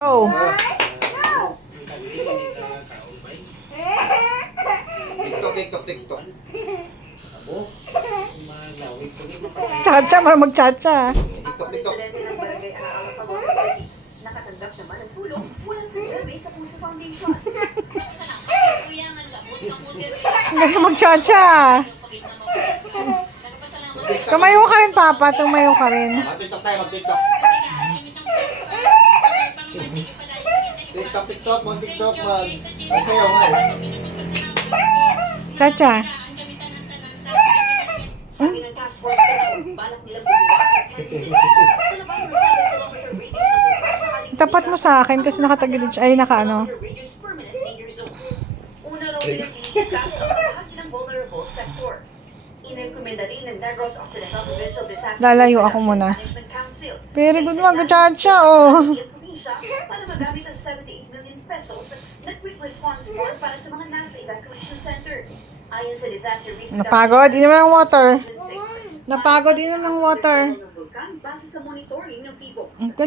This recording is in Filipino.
Oh. TikTok. Chacha, mag-chacha. TikTok. Presidente ng Barangay Alaala, Caloocan City, nakatanggap naman ng tulong mula sa Jeremy Kapuso Foundation. Kasi mag-chacha. Tumayo ka rin, Papa. Tumayo ka rin. TikTok tayo, mag-TikTok. TikTok, mag-TikTok, mag-sayaw nga. Chacha. Sabi ng task force na balak nilang gumawa ng 10 cities sa labas ng 7-kilometer radius ng bansa sakaling Tapat mo sa akin kasi nakatagilid siya. Ay, naka-ano. radius permanent danger zone. Una raw nilang ililigtas ang bahagi ng vulnerable sector. Inirekomenda rin ng Negros Occidental Provincial Disaster Lalayo ako muna. Management Council. Very good mag-chacha, oh. Para magamit ang 78 million pesos na quick response fund para sa mga nasa evacuation center. Ayon sa disaster risk Napagod, inom ng water. Napagod. Napagod, inom ng water. Base sa monitoring ng FIVOS. Ang galing.